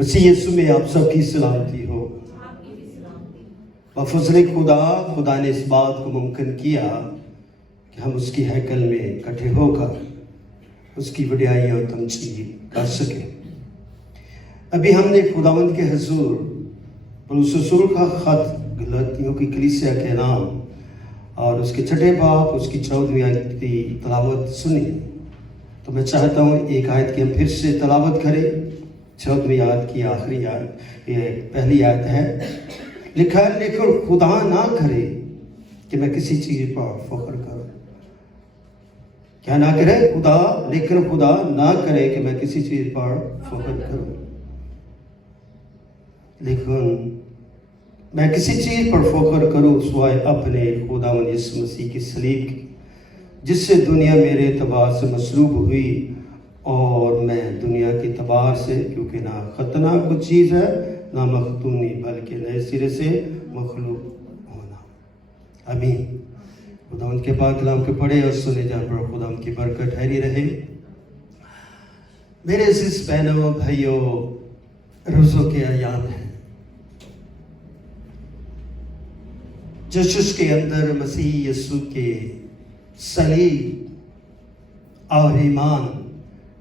مسیح یسوع میں آپ سب کی سلامتی ہو۔ بفضل خدا نے اس بات کو ممکن کیا کہ ہم اس کی ہیکل میں اکٹھے ہو کر اس کی وڈیائی اور تمجید کر سکیں۔ ابھی ہم نے خداوند کے حضور پولس رسول کا خط غلاطیوں کی کلیسیا کے نام اور اس کے چھٹے باب اس کی 14ویں آیت کی تلاوت سنی، تو میں چاہتا ہوں ایک آیت کی ہم پھر سے تلاوت کریں۔ 14ویں آیت کی آخری آیت، یہ پہلی آیت ہے، لکھا ہے لیکن خدا نہ کرے کہ میں کسی چیز پر فخر کروں۔ کیا نہ کرے خدا؟ لیکن خدا نہ کرے کہ میں کسی چیز پر فخر کروں، لیکن میں کسی چیز پر فخر کروں سوائے اپنے خداوند یسوع مسیح کی صلیب کی، جس سے دنیا میرے اعتبار سے مصلوب ہوئی اور میں دنیا کے اعتبار سے، کیونکہ نہ ختنہ کچھ چیز ہے نہ مختونی، بلکہ نئے سرے سے مخلوق ہونا۔ آمین۔ خدا ان کے پاک کلام کے پڑھے اور سنے جان پر خدا ان کی برکت ٹھہری رہے۔ میرے عزیز بہنوں بھائیوں، روزوں کے ایام ہیں، جشن کے اندر مسیح یسوع کے صلیب اور ایمان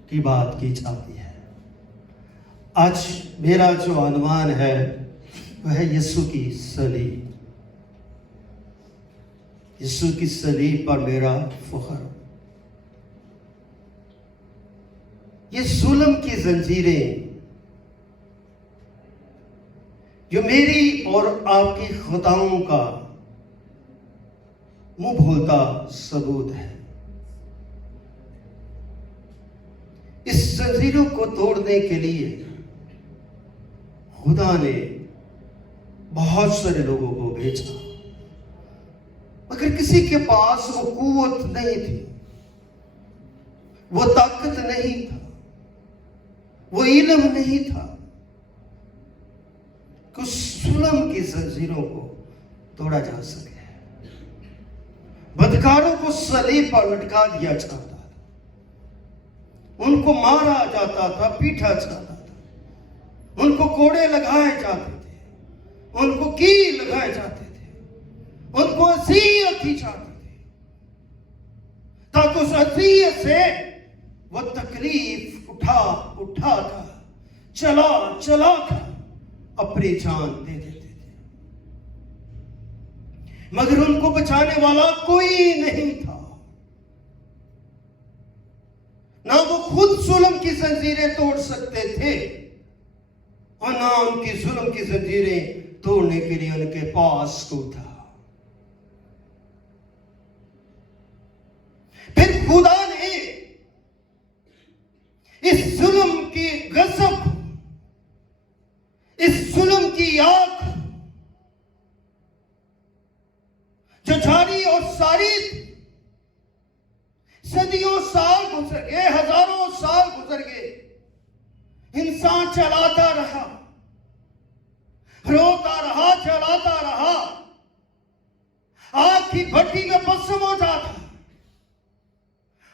کی بات کی جاتی ہے۔ آج میرا جو عنوان ہے وہ ہے یسوع کی صلیب، یسوع کی صلیب پر میرا فخر۔ یہ ظلم کی زنجیریں جو میری اور آپ کی خطاؤں کا منہ بھولتا ثبوت ہے، اس زنجیروں کو توڑنے کے لیے خدا نے بہت سارے لوگوں کو بھیجا، مگر کسی کے پاس وہ قوت نہیں تھی، وہ طاقت نہیں تھا، وہ علم نہیں تھا کہ اس ظلم کی زنجیروں کو توڑا جا سکے۔ بدکاروں کو صلیب پر لٹکا دیا جاتا تھا، ان کو مارا جاتا تھا، پیٹا جاتا تھا، ان کو کوڑے لگائے جاتے تھے، ان کو کیل لگائے جاتے تھے، ان کو اذیت دی جاتی تھی، تاکہ اس اذیت سے وہ تکلیف اٹھا کر چلا کر اپنی جان دے دیتے تھے، مگر ان کو بچانے والا کوئی نہیں تھا۔ نہ وہ خود ظلم کی زنجیریں توڑ سکتے تھے اور نہ ان کی ظلم کی زنجیریں توڑنے کے لیے ان کے پاس کو تھا۔ پھر خدا نے اس ظلم کی غضب، اس ظلم کی آگ جو جاری اور ساری تھی، صدیوں سال گزر گئے، ہزاروں سال گزر گئے، انسان چلاتا رہا، روتا رہا، چلاتا رہا، آگ کی بھٹی میں بسم ہو جاتا،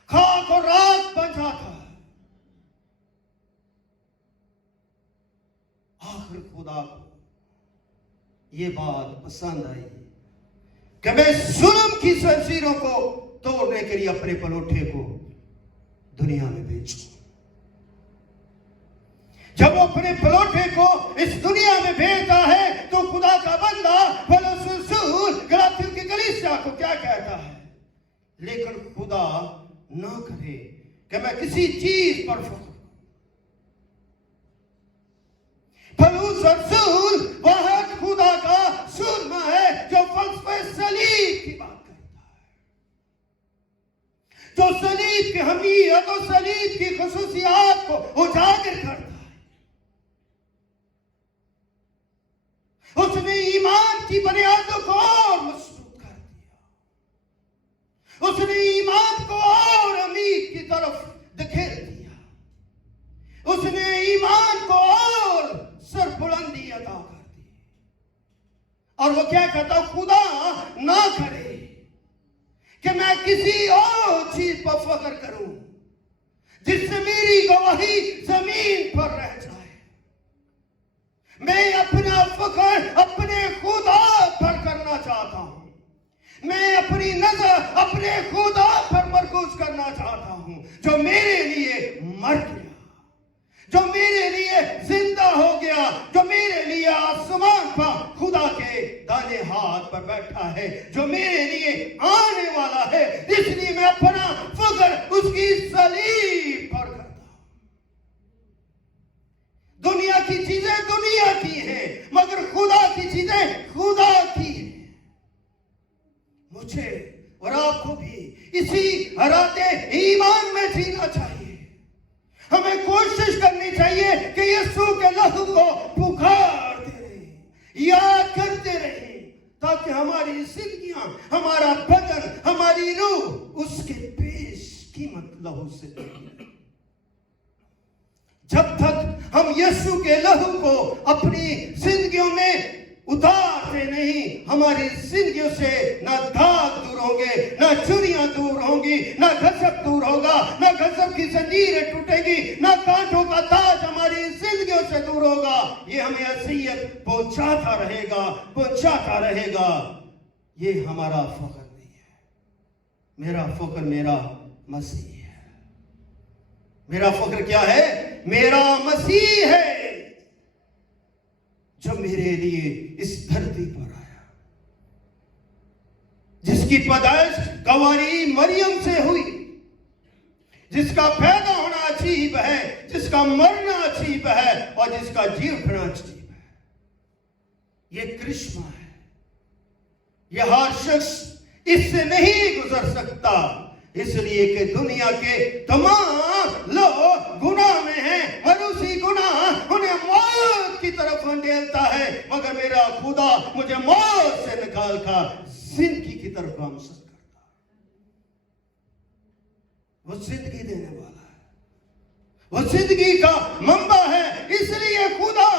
خاک اور راکھ بن جاتا۔ آخر خدا کو یہ بات پسند آئی کہ میں ظلم کی زنجیروں کو توڑنے کے لیے اپنے پلوٹے کو دنیا میں بھیجوں۔ جب وہ اپنے پلوٹے کو اس دنیا میں بھیجتا ہے تو خدا کا بندہ پولس رسول غلاطیوں کی کلیسیا کو کیا کہتا ہے؟ لیکن خدا نہ کرے کہ میں کسی چیز پر فخر۔ پولس رسول واحد خدا کا سورما ہے جو فلسفہ صلیب کی بات کرتا ہے، جو صلیب کی اہمیت اور صلیب کی خصوصیات کو اجاگر کرتا ہے۔ اس نے ایمان کی بنیادوں کو اور مضبوط کر دیا، اس نے ایمان کو اور امید کی طرف دھکیل دیا، اس نے ایمان کو اور سر بلندی عطا کر دی۔ اور وہ کیا کہتا؟ خدا نہ کرے کہ میں کسی اور چیز پر فخر کروں جس سے میری گواہی زمین پر رہ جائے۔ ہاتھ پر بیٹھا ہے، جو میرے لیے آنے والا ہے، اس لیے میں اپنا فخر اس کی صلیب پر کرتا ہوں۔ دنیا کی چیزیں دنیا کی ہیں، مگر خدا کی چیزیں خدا کی ہیں۔ مجھے اور آپ کو بھی اسی حالت ایمان میں جینا چاہیے۔ ہمیں کوشش کرنی چاہیے کہ یسوع کے لہو کو پکارتے رہیں، یاد کرتے رہیں، تاکہ ہماری زندگیاں، ہمارا بدن، ہماری روح اس کے بیش قیمت لہو سے بھری۔ جب تک ہم یسوع کے لہو کو اپنی زندگیوں میں اتارتے نہیں، ہماری زندگیوں سے نہ داغ دور ہوں گے، نہ چوریاں دور ہوں گی، نہ غصب دور ہوگا، نہ غصب کی زنجیریں ٹوٹے گی، نہ کانٹوں کا تاج ہماری زندگیوں سے دور ہوگا۔ یہ ہمیں اذیت پہنچاتا رہے گا۔ یہ ہمارا فخر نہیں ہے۔ میرا فخر میرا مسیح ہے۔ میرا فخر کیا ہے؟ میرا مسیح ہے، جو میرے لیے اس دھرتی پر آیا، جس کی پیدائش کنواری مریم سے ہوئی، جس کا پیدا ہونا عجیب ہے، جس کا مرنا عجیب ہے، اور جس کا جی اٹھنا عجیب ہے۔ یہ کرشمہ ہے۔ یہ ہر شخص اس سے نہیں گزر سکتا، اس لیے کہ دنیا کے تمام لوگ گناہ میں ہیں، اور اسی گناہ انہیں موت کی طرف ہنڈیلتا ہے، مگر میرا خدا مجھے موت سے نکال کر زندگی کی طرف گامزن کرتا ہے۔ وہ زندگی دینے والا ہے، وہ زندگی کا منبع ہے۔ اس لیے خدا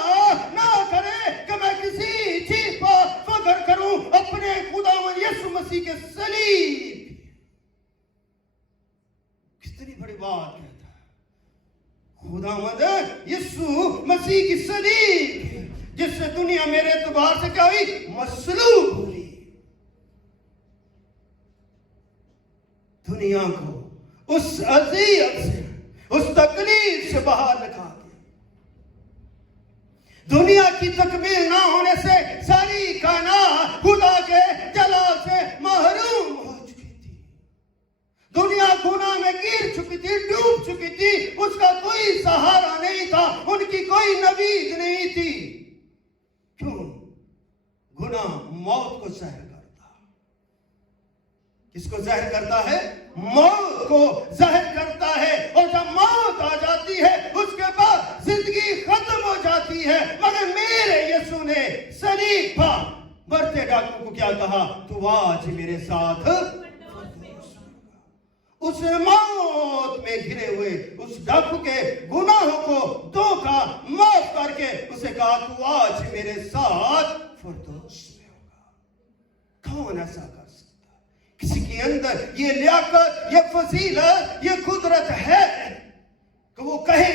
نہ کرے کہ میں کسی چیز پر فخر کروں اپنے خدا یسوع مسیح کے صلیب۔ کتنی بڑی بات کہتا ہے خداوند یسوع مسیح کی صلیب، جس سے دنیا میرے اعتبار سے کیا ہوئی؟ مصلوب ہوئی۔ دنیا کو اس اذیت سے، اس تکلیف سے باہر نکال دیا۔ دنیا کی تکمیل نہ ہونے سے ساری کائنات خدا کے جلال سے محروم ہو چکی تھی۔ دنیا گناہ میں گر چکی تھی، ڈوب چکی تھی، اس کا کوئی سہارا نہیں تھا، ان کی کوئی نوید نہیں تھی۔ کیوں؟ گناہ موت کو زہر کرتا۔ کس کو زہر کرتا ہے؟ موت کو زہر کرتا ہے، اور جب موت آ جاتی ہے اس کے بعد زندگی ختم ہو جاتی ہے۔ مگر میرے یسوع نے صلیب پر مرتے ڈاکو کو کیا کہا؟ تو آج میرے ساتھ اس موت میں گھرے ہوئے اس ڈاکو کے گناہوں کو دھوکا معاف کر کے اسے کہا تو آج میرے ساتھ فردوس میں ہوگا۔ کون ایسا کر سکتا؟ کسی کے اندر یہ لیاقت، یہ فضیلت، یہ قدرت ہے کہ وہ کہے،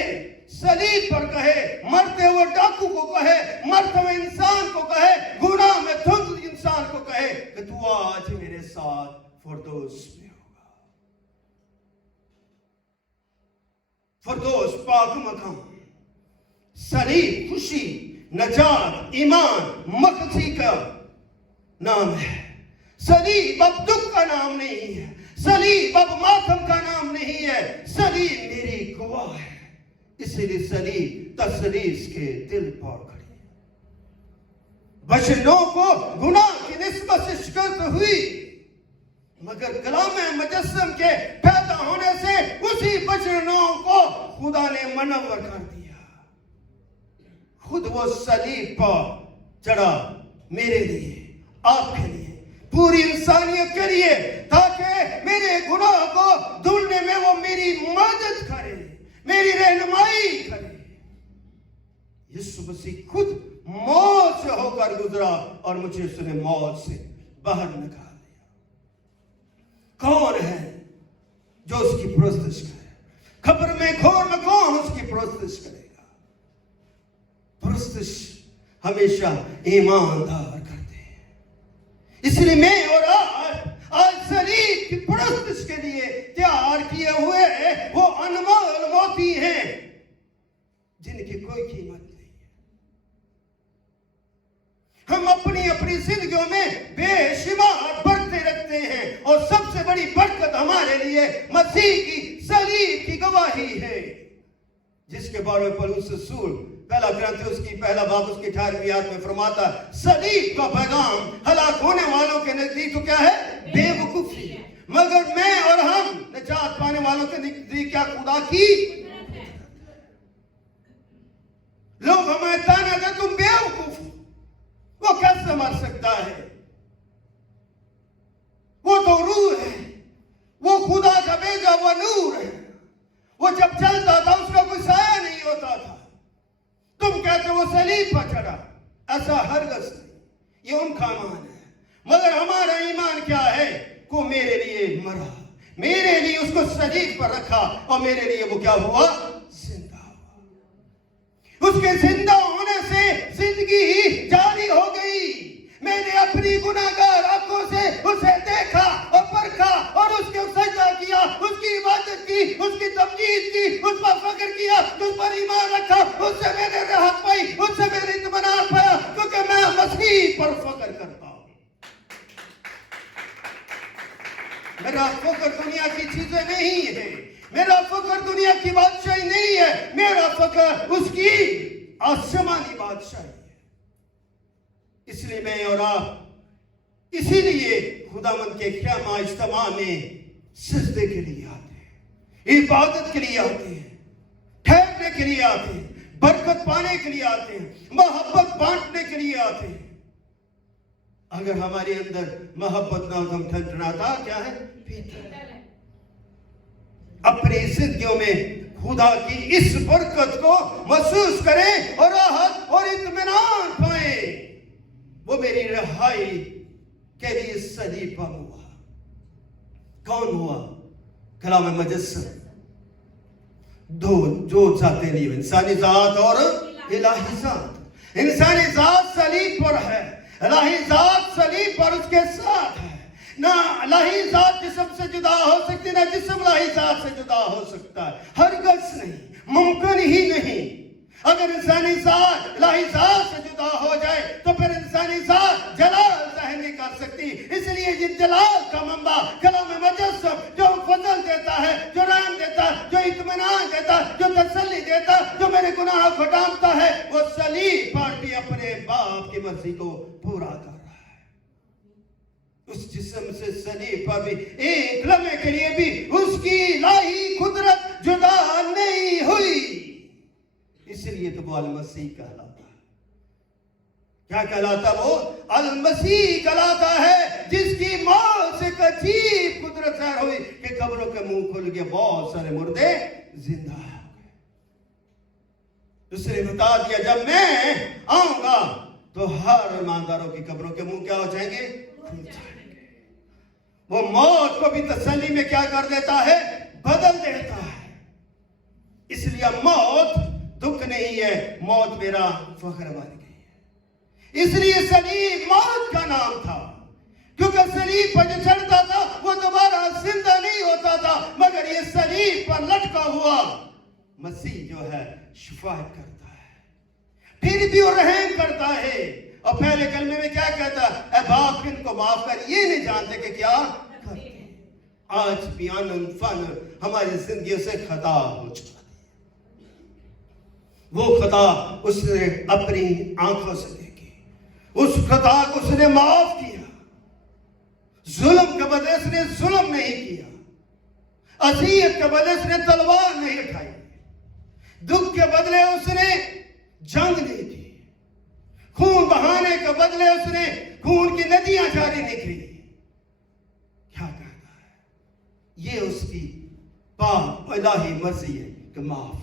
صلیب پر کہے، مرتے ہوئے ڈاکو کو کہے، مرتے ہوئے انسان کو کہے، گناہ میں دھند انسان کو کہے کہ تو آج میرے ساتھ فردوس میں ہوگا۔ فردوس پاک مقام، صلیب خوشی، نجات، ایمان، مقصد کا نام ہے۔ صلیب اب دکھ کا نام نہیں ہے، صلیب اب ماتم کا نام نہیں ہے، صلیب میری گواہ ہے۔ اس لیے صلیب تسلیس کے دل پر کھڑی ہے۔ بشروں کو گناہ کی نسبت سے شکست ہوئی، مگر کلام مجسم کے پیدا ہونے سے اسی بشروں کو خدا نے منور کر دیا۔ خود وہ صلیب پر چڑھا میرے لیے، آپ کے لیے، پوری انسانیت کے لیے، تاکہ میرے گناہ کو دھلنے میں وہ میری مدد کرے، میری رہنمائی کرے۔ یسوع مسیح خود موت سے ہو کر گزرا اور مجھے اس نے موت سے باہر نکال دیا۔ کون ہے جو اس کی پرستش کرے؟ قبر میں گھور میں کون اس کی پرستش کرے گا؟ پرستش ہمیشہ ایماندار کرتے ہیں۔ اس لیے میں اور آج صلیب کی پرستش کے لیے تیار کیے ہوئے وہ انمول موتی ہیں جن کی کوئی قیمت نہیں ہے۔ हम अपनी अपनी जिंदगियों में बेशुमार बरकतें रखते हैं और सबसे बड़ी बरकत हमारे लिए मसीह की सलीब की गवाही है, जिसके बारे में पौलुस रसूल पहला ग्रंथ उसकी पहला बाब उसकी 18वीं आयत में फरमाता, सलीब का पैगाम हलाक होने वालों के नजदीक तो क्या है? बेवकूफी, मगर मैं और हम निजात पाने वालों के नजदीक क्या? खुदा की। लोग हमें ताना दे तुम बेवकूफ, वो कैसे मर सकता है? वो तो रूह है, वो खुदा का भेजा हुआ नूर है, वो जब चलता था उसका कोई साया नहीं होता था। तुम कहते हो वो सलीब पर चढ़ा, ऐसा हरगिज़ नहीं, ये उनका ईमान है। मगर हमारा ईमान क्या है? को मेरे लिए मरा, मेरे लिए उसको सलीब पर रखा और मेरे लिए वो क्या हुआ? जिंदा हुआ। उसके जिंदा होने से जिंदगी ही जारी हो गई। मैंने अपनी गुनाहगार आंखों से उसे देखा और परखा और उसके सजदा किया, उसकी इबादत की, उसकी तमजीद की, उस पर फक्र किया, उस पर ईमान रखा, उससे मैंने राहत पाई, उससे मैंने इत्मीनान पाया, क्योंकि मैं मसीह पर फक्र करता हूं। मेरा फक्र दुनिया की चीजें नहीं है, मेरा फक्र दुनिया की बादशाही नहीं है, मेरा फक्र उसकी आसमानी बादशाही है। इसलिए मैं और आप इसीलिए खुदावंद के क़यामा इज्तिमा में सजदे के लिए आते हैं, इबादत के लिए आते हैं, ठहरने के लिए आते हैं, बरकत पाने के लिए आते हैं, मोहब्बत बांटने के लिए आते हैं। अगर हमारे अंदर मोहब्बत ना हो तो हम ठनठनाता क्या है? पीतल। अपनी जिंदगियों में खुदा की इस बरकत को महसूस करें और राहत और इत्मीनान पाएं। वो मेरी रिहाई के लिए सलीब पर हुआ। कौन हुआ? कलाम मुजस्सम, दो जो जाते नहीं, इंसानी जात और इलाही जात। इंसानी जात सलीब पर है, इलाही जात सलीब पर उसके साथ है। ना इलाही जात जिस्म से जुदा हो सकती, ना जिस्म इलाही जात से जुदा हो सकता है। हरगिज़ नहीं, मुमकिन ही नहीं। अगर इंसानी जात इलाही जात से जुदा हो जाए तो फिर इंसानी जात जलाल ज़ाहिर नहीं कर सकती। इसलिए ये जलाल का मंबा कलाम मुजस्सम जो फजल देता है, जो रहम देता है, जो इत्मीनान देता है, जो तसल्ली देता है, जो मेरे गुनाह को डांटता है, वो सलीब पर भी अपने बाप की मर्जी को पूरा कर रहा है। उस जिस्म से सलीब पर भी एक लम्हे के लिए भी उसकी इलाही कुदरत जुदा नहीं हुई। इसलिए तो वो अल-मसीह कहलाता है। क्या कहलाता? वो अल-मसीह कहलाता है, जिसकी मौत से अजीब कुदरत ज़ाहिर हुई कि कब्रों के मुंह खुल गए, बहुत सारे मुर्दे जिंदा हो गए। उसने बता दिया जब मैं आऊंगा तो हर ईमानदारों की कब्रों के मुंह क्या हो जाएंगे? खुल जाएंगे। वो मौत को भी तसल्ली में क्या कर देता है? बदल देता है। इसलिए मौत दुख नहीं है, मौत मेरा फख्र बन गई है। इसलिए सलीब मौत का नाम था, क्योंकि सलीब पर जो चढ़ता था वो दोबारा जिंदा नहीं होता था, मगर ये सलीब पर लटका हुआ मसीह जो है शिफायत करता है, फिर भी वो रहम करता है। और पहले कलमे में क्या कहता? ऐ बाप इनको माफ कर, ये नहीं जानते कि क्या करते। आज भी अनन फन हमारी जिंदगी से खता हो चुका। वो खता उसने अपनी आंखों से देखी, उस खता को उसने माफ किया। जुल्म के बदले उसने जुल्म नहीं किया, अज़ियत के बदले उसने तलवार नहीं उठाई, दुख के बदले उसने जंग नहीं की, खून बहाने के बदले उसने खून की नदियां जारी नहीं की। क्या कहता है? ये उसकी पाक इलाही मर्जी है कि माफ।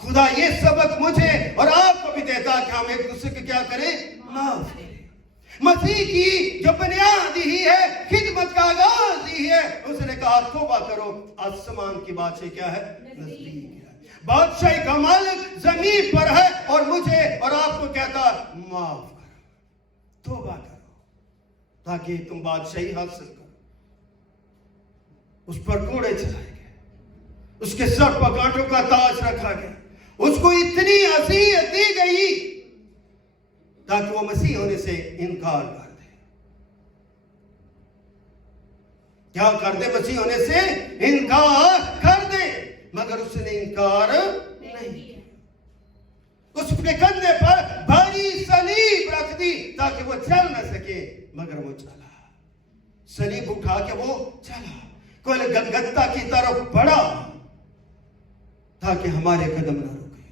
खुदा ये सबक मुझे और आपको भी देता कि हम एक दूसरे को क्या करें? माफ करें। मसीह की जो बुनियाद ही है, खिदमत का आगाज ही है, उसने कहा तौबा करो, आसमान की बादशाही क्या है? नजदीक है। बादशाही का मालिक जमीन पर है और मुझे और आपको कहता माफ करो, तौबा करो, ताकि तुम बादशाही हासिल करो। उस पर कोड़े चलाए गए, उसके सर पर कांटों का ताज रखा गया, उसको इतनी अज़ियत दी गई ताकि वो मसीह होने से इनकार कर दे। क्या कर दे? मसीह होने से इनकार कर दे। मगर उसने इनकार नहीं किया। उसके कंधे पर भारी सलीब रख दी ताकि वो चल न सके, मगर वो चला। सलीब उठा के वो चला, गोलगत्ता की तरफ बढ़ा ताकि हमारे कदम न रुके।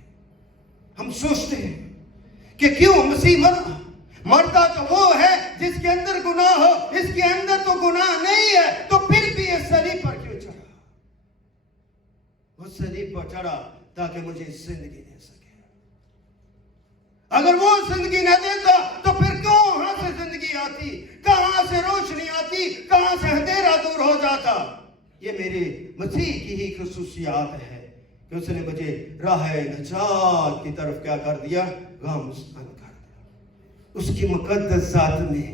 हम सोचते हैं कि क्यों मसीह मरा? मरता तो वो है जिसके अंदर गुनाह हो, इसके अंदर तो गुनाह नहीं है, तो फिर भी ये सलीब पर क्यों चढ़ा? वो सलीब पर चढ़ा ताकि मुझे जिंदगी दे सके। अगर वो जिंदगी न देता तो फिर कहां से जिंदगी आती, कहां से रोशनी आती, कहां से अंधेरा दूर हो जाता? ये मेरे मसीह की ही खुसूसियात है कि उसने मुझे राह नजात की तरफ क्या कर दिया? गामस्तान कर दिया। उसकी मुकद्दस जात में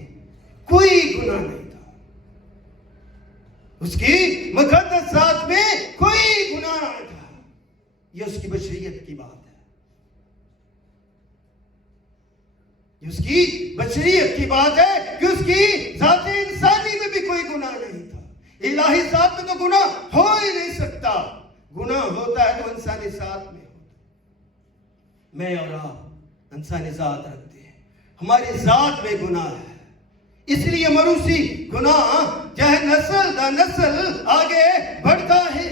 कोई गुनाह नहीं था। उसकी मुकद्दस जात में कोई गुनाह नहीं था। ये उसकी बशरियत की बात है। ये उसकी बशरियत की बात है कि उसकी जात इंसानी में भी कोई गुनाह नहीं था। इलाही जात में तो गुनाह हो ही नहीं सकता। गुनाह होता है तो इंसानी जात में होता है। मैं और आप इंसानी जात रखते हैं, हमारी जात में गुनाह है, इसलिए मरूसी गुनाह चाहे नस्ल द नस्ल आगे बढ़ता है,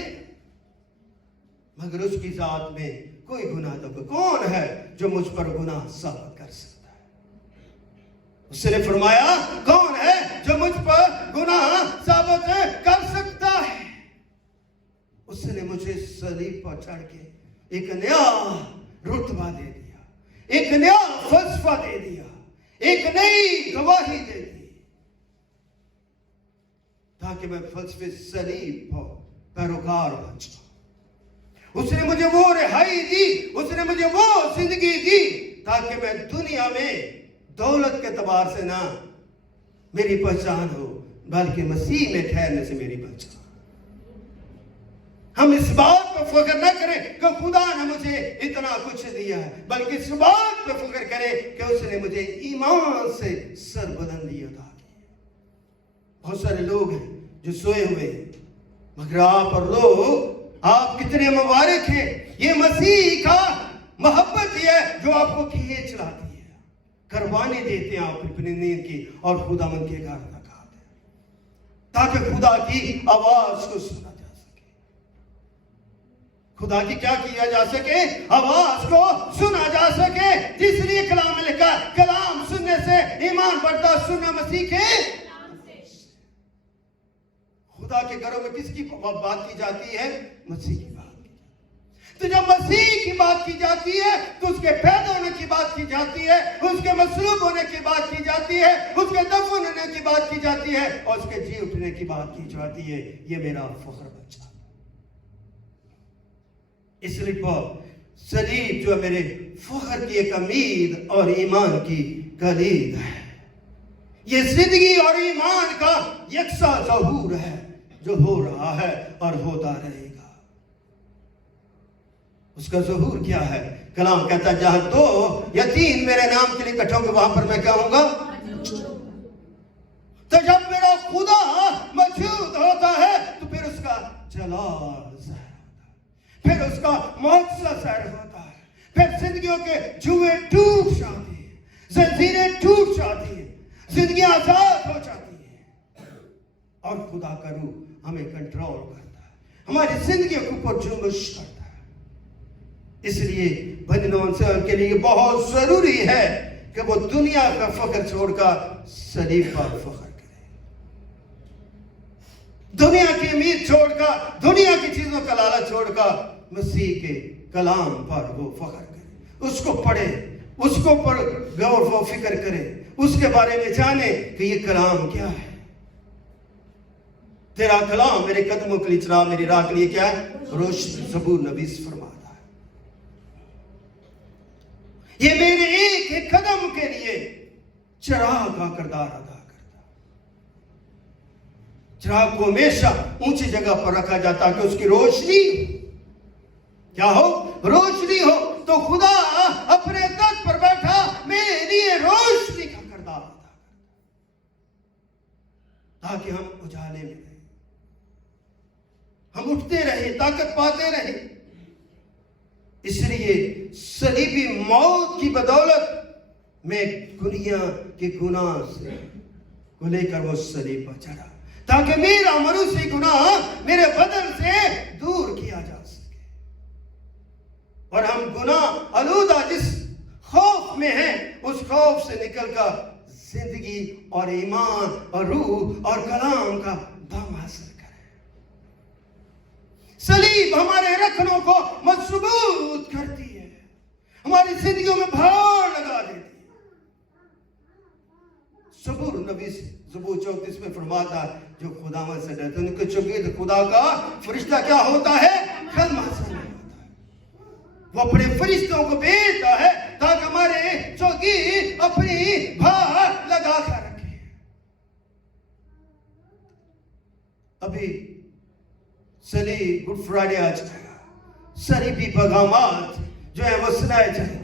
मगर उसकी जात में कोई गुनाह तो कौन है जो मुझ पर गुनाह साबित कर सकता है? उसने फरमाया, कौन है जो मुझ पर गुनाह साबित कर सकता है? उसने मुझे सलीब पर चढ़ के एक नया रुतबा दे दिया, एक नया फलसफा दे दिया, एक नई गवाही दे दी, ताकि मैं फलसफे सलीब पर पैरोकार बन जाऊं। उसने मुझे वो रिहाई दी, उसने मुझे वो जिंदगी दी ताकि मैं दुनिया में दौलत के तबार से ना मेरी पहचान हो, बल्कि मसीह में ठहरने से मेरी पहचान। हम इस बात पर फख्र न करें कि खुदा ने मुझे इतना कुछ दिया है, बल्कि इस बात पर फख्र करें कि उसने मुझे ईमान से सरबुलंदी अता की। बहुत सारे लोग हैं जो सोए हुए, मगर आप और लोग, आप कितने मुबारक हैं। ये मसीह का मोहब्बत है जो आपको खींच लाती है, कुर्बानी देते हैं आप अपनी नींद की और खुदावंद के घर तक आते हैं, ताकि खुदा की आवाज को सुना जा सके। खुदा की क्या किया जा सके? आवाज को सुना जा सके। जिसलिए कलाम में लिखा, कलाम सुनने से ईमान बढ़ता, सुनना मसीह के। खुदा के घरों में किसकी बात की जाती है? मसीह की बात की जाती है। तो जब मसीह की बात की जाती है तो उसके पैदा होने की बात की जाती है, उसके मसलूब होने की बात की जाती है, उसके दफन होने की बात की जाती है और उसके जी उठने की बात की जाती है। ये मेरा फख्र बच्चा। इसलिए सलीब जो मेरे फख्र की एक उम्मीद और ईमान की कलीद है। ये जिंदगी और ईमान का यकसा ज़हूर है जो हो रहा है और होता रहेगा। उसका ज़हूर क्या है? कलाम कहता है, जहां दो या तीन मेरे नाम के लिए इकट्ठे होंगे वहां पर मैं क्या होऊंगा? तो जब मेरा खुदा मौजूद होता है तो फिर उसका जलाल ज़ाहिर होता है, फिर उसका मुआज़ा ज़ाहिर होता है, फिर जिंदगियों के जुए टूट जाती है, जंजीरें टूट जाती है, जिंदगी आजाद हो जाती है और खुदा का रूह हमें कंट्रोल करता है, हमारी जिंदगी के ऊपर जुम्बिश करता है। इसलिए बंदों से के लिए बहुत जरूरी है कि वो दुनिया का फख्र छोड़कर सलीब पर फख्र करे, दुनिया की उम्मीद छोड़कर, दुनिया की चीजों का लालच छोड़कर मसीह के कलाम पर वो फख्र करे, उसको पढ़े, उसको पर गौर व फिक्र करे, उसके बारे में जाने कि ये कलाम क्या है। तेरा कलाम मेरे कदमों के लिए चिराग, मेरी राह के लिए क्या है? रोशनी। ज़बूर नबी फरमाता है, ये मेरे एक एक कदम के लिए चिराग का किरदार अदा करता है। चिराग को हमेशा ऊंची जगह पर रखा जाता है कि उसकी रोशनी क्या हो? रोशनी हो। तो खुदा अपने तख्त पर बैठा मेरे लिए रोशनी में रहे, हम उठते रहे, ताकत पाते रहे। इसलिए सलीबी मौत की बदौलत मैं दुनिया के गुनाह से को लेकर वो सलीब पर चढ़ा, ताकि मेरा मनुष्य गुनाह मेरे बदन से दूर किया जा सके। और हम गुनाह आलूदा जिस खौफ में हैं, उस खौफ से निकलकर जिंदगी और ईमान और रूह और कलाम का दम हासिल करें। सलीब हमारे रखनों को मजबूत करती है, हमारी जिंदगियों में भार लगा देती है। सबूर नबी ज़बूर 34 में फरमाता है, जो खुदावंद से डरते हैं उनके चौकीदार खुदा का फरिश्ता क्या होता है? कलमा सुनाता है। वो अपने फरिश्तों को भेजता है ताकि हमारे चौकी अपनी भार लगा कर रखे। अभी सलीब गुड फ्राइडे आ जाएगा, सलीबी पैगामात जो है वो सुनाए जाएंगे।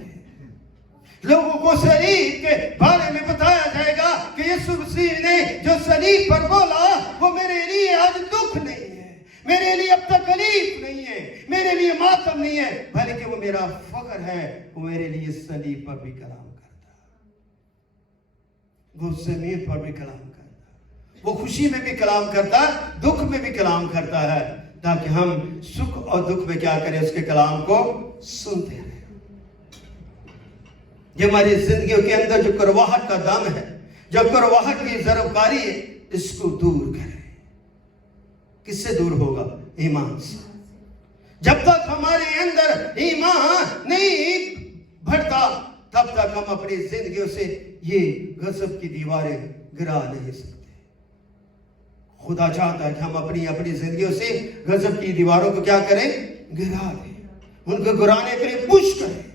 लोगों को सलीब के बारे में बताया जाएगा कि यीशु मसीह ने जो सलीब पर बोला वो मेरे लिए आज दुख नहीं है, मेरे लिए अब तकलीफ नहीं है, मेरे लिए मातम नहीं है, बल्कि वो मेरा फख्र है। वो मेरे लिए सलीब पर भी कलाम करता, वो ज़मीन पर भी कलाम करता, वो खुशी में भी कलाम करता, दुख में भी कलाम करता है, ताकि हम सुख और दुख में क्या करें? उसके कलाम को सुनते रहे। ये हमारी जिंदगियों के अंदर जो करवाहट का दम है, जो करवाहट की जरबकारी है, इसको दूर करें। किससे दूर होगा? ईमान से। जब तक हमारे अंदर ईमान नहीं बढ़ता, तब तक हम अपनी जिंदगियों से ये गजब की दीवारें गिरा नहीं सकते। खुदा चाहता है कि हम अपनी अपनी जिंदगियों से गजब की दीवारों को क्या करें? गिरा दें, उनको गिराने के लिए पुश करें।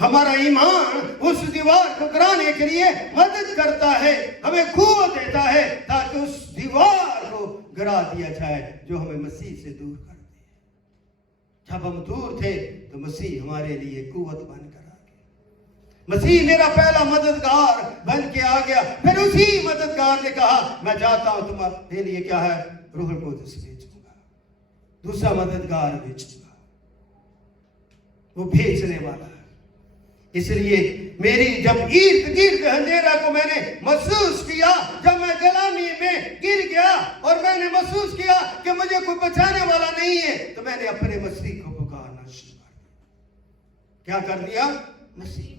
हमारा ईमान उस दीवार को गिराने के लिए मदद करता है, हमें कुव्वत देता है, ताकि उस दीवार को गिरा दिया जाए जो हमें मसीह से दूर कर दे। जब हम दूर थे तो मसीह हमारे लिए कुव्वत बनकर आ गया। मसीह मेरा पहला मददगार बन के आ गया। फिर उसी मददगार ने कहा, मैं जाता हूं, तुम्हारे लिए क्या है? रूह कुद्स भेजूंगा, दूसरा मददगार भेजूंगा, वो भेजने वाला है। इसलिए मेरी जब इर्द गिर्द अंधेरा को मैंने महसूस किया, जब मैं गलामी में गिर गया और मैंने महसूस किया कि मुझे कोई बचाने वाला नहीं है, तो मैंने अपने मसीह को पुकारना शुरू कर दिया। क्या कर दिया? मसीह को।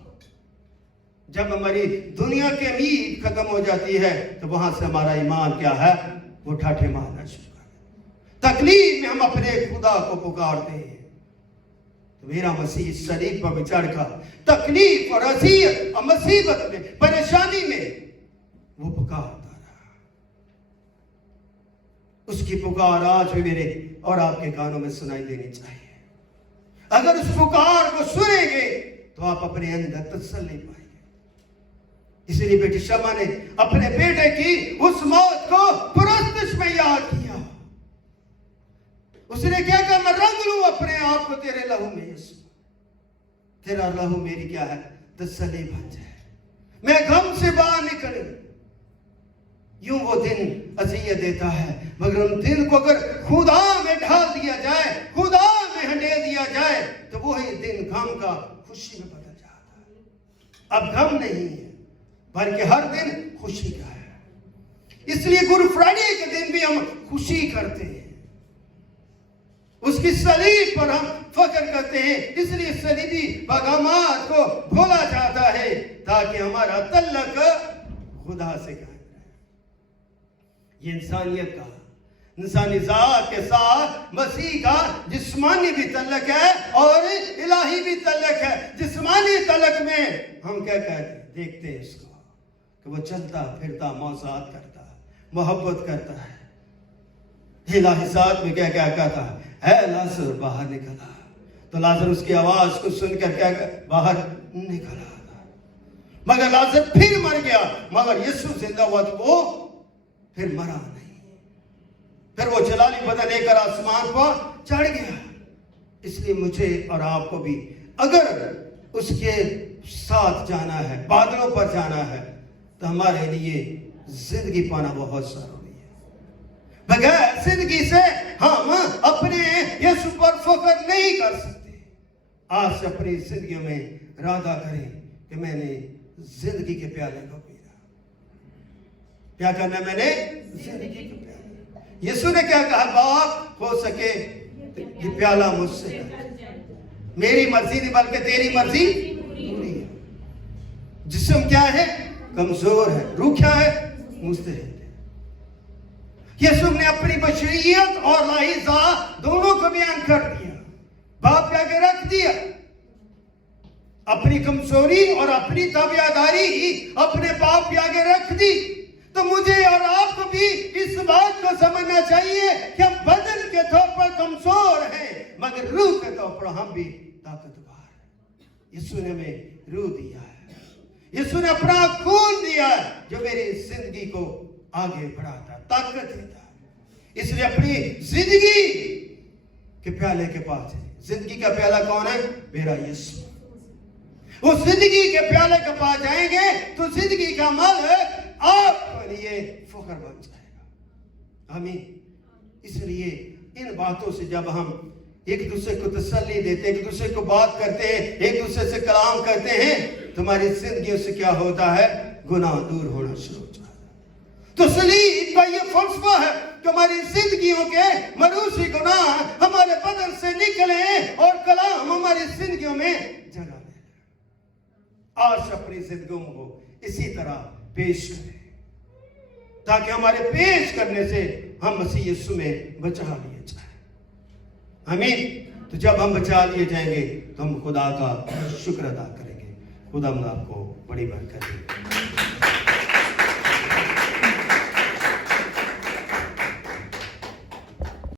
जब हमारी दुनिया की उम्मीद खत्म हो जाती है, तो वहां से हमारा ईमान क्या है? वो ठाठे मारना शुरू कर देता। तकलीफ में हम अपने खुदा को पुकारते हैं, तो मेरा मसीह सलीब पर चढ़कर तकलीफ और अज़ियत और मुसीबत में, परेशानी में वो पुकारता रहा। उसकी पुकार आज भी मेरे और आपके कानों में सुनाई देनी चाहिए। अगर उस पुकार को सुनेंगे तो आप अपने अंदर तसल्ली पाएंगे। इसलिए बेटी शमा ने अपने बेटे की उस मौत को पुरस्तिश में याद किया। उसने क्या कहा? मैं रंग लूं अपने आप को तेरे लहू में, यीशु तेरा लहू मेरी क्या है? तसल्ली बन जाए, मैं गम से बाहर निकलूं। यूं वो दिन अज़ियत देता है, मगर उन दिन को अगर खुदा में ढाल दिया जाए, खुदा में हंडेल दिया जाए, तो वही दिन गम का खुशी में बदल जाता है। अब गम नहीं है, बल्कि हर दिन खुशी का है। इसलिए गुड फ्राइडे के दिन भी हम खुशी करते हैं, उसकी सलीब पर हम फख्र करते हैं। इसलिए सलीबी पैगामात को भोला जाता है, ताकि हमारा तल्लक खुदा से कायम रहे। ये इंसानियत का, इंसानी जात के साथ मसीह का जिस्मानी भी तल्लक है और इलाही भी तल्लक है। जिस्मानी तल्लक में हम क्या कहते हैं? देखते हैं इसको कि वो चलता फिरता, मौसात करता है, मोहब्बत करता है। इलाही जात में क्या क्या कहता है? लाजर बाहर निकला, तो लाजर उसकी आवाज को सुनकर क्या बाहर निकला, मगर लाजर फिर मर गया। मगर यीशु जिंदा हुआ, तो वो फिर मरा नहीं, फिर वो जलाली बदन लेकर आसमान पर चढ़ गया। इसलिए मुझे और आपको भी अगर उसके साथ जाना है, बादलों पर जाना है, तो हमारे लिए जिंदगी पाना बहुत जरूरी है। बगैर जिंदगी से हम अपने यीशु पर फख्र नहीं कर सकते। आज से अपनी जिंदगियों में इरादा करें कि मैंने जिंदगी के प्याले को पीना। क्या करना? मैंने जिंदगी के प्याले। यीशु ने क्या कहा? बाप हो सके ये प्याला मुझसे, मेरी मर्जी नहीं बल्कि तेरी मर्जी पूरी है। जिस्म क्या है? कमजोर है। रूह क्या है? मुस्तहिद है। यीशु ने अपनी बशरियत और लाहिजा दोनों को बयान कर दिया। बाप के आगे रख दिया अपनी कमजोरी और अपनी ताबियादारी अपने बाप के आगे रख दी। तो मुझे और आपको भी इस बात को समझना चाहिए कि हम बदन के तौर पर कमजोर हैं, मगर रूह के तौर पर हम भी ताकतवर हैं। यीशु ने हमें रूह दिया है, यीशु ने अपना खून दिया है जो मेरी जिंदगी को आगे बढ़ाता, ताकत देता है। इसलिए अपनी जिंदगी के प्याले के पास है। जिंदगी का प्याला कौन है? मेरा यीशु। उस जिंदगी के प्याले के पास जाएंगे तो जिंदगी का मल आपके लिए फख्र बन जाएगा। आमीन। इसलिए इन बातों से जब हम एक दूसरे को तसल्ली देते, एक दूसरे को बात करते हैं, एक दूसरे से कलाम करते हैं, तुम्हारी जिंदगियों से क्या होता है? गुनाह दूर होना शुरू हो जाता है। तो सलीब का ये फलसफा है कि हमारी जिंदगियों के मरूसी गुनाह हमारे बदन से निकले और कलाम हमारी जिंदगियों में जगह ले। आज अपनी जिंदगियों को इसी तरह पेश करें ताकि हमारे पेश करने से हम मसीह यीशु में बचा लिए जाए। आमीन। तो जब हम बचा लिए जाएंगे तो हम खुदा का शुक्र अदा करेंगे। खुदा आपको बड़ी बरकत दे।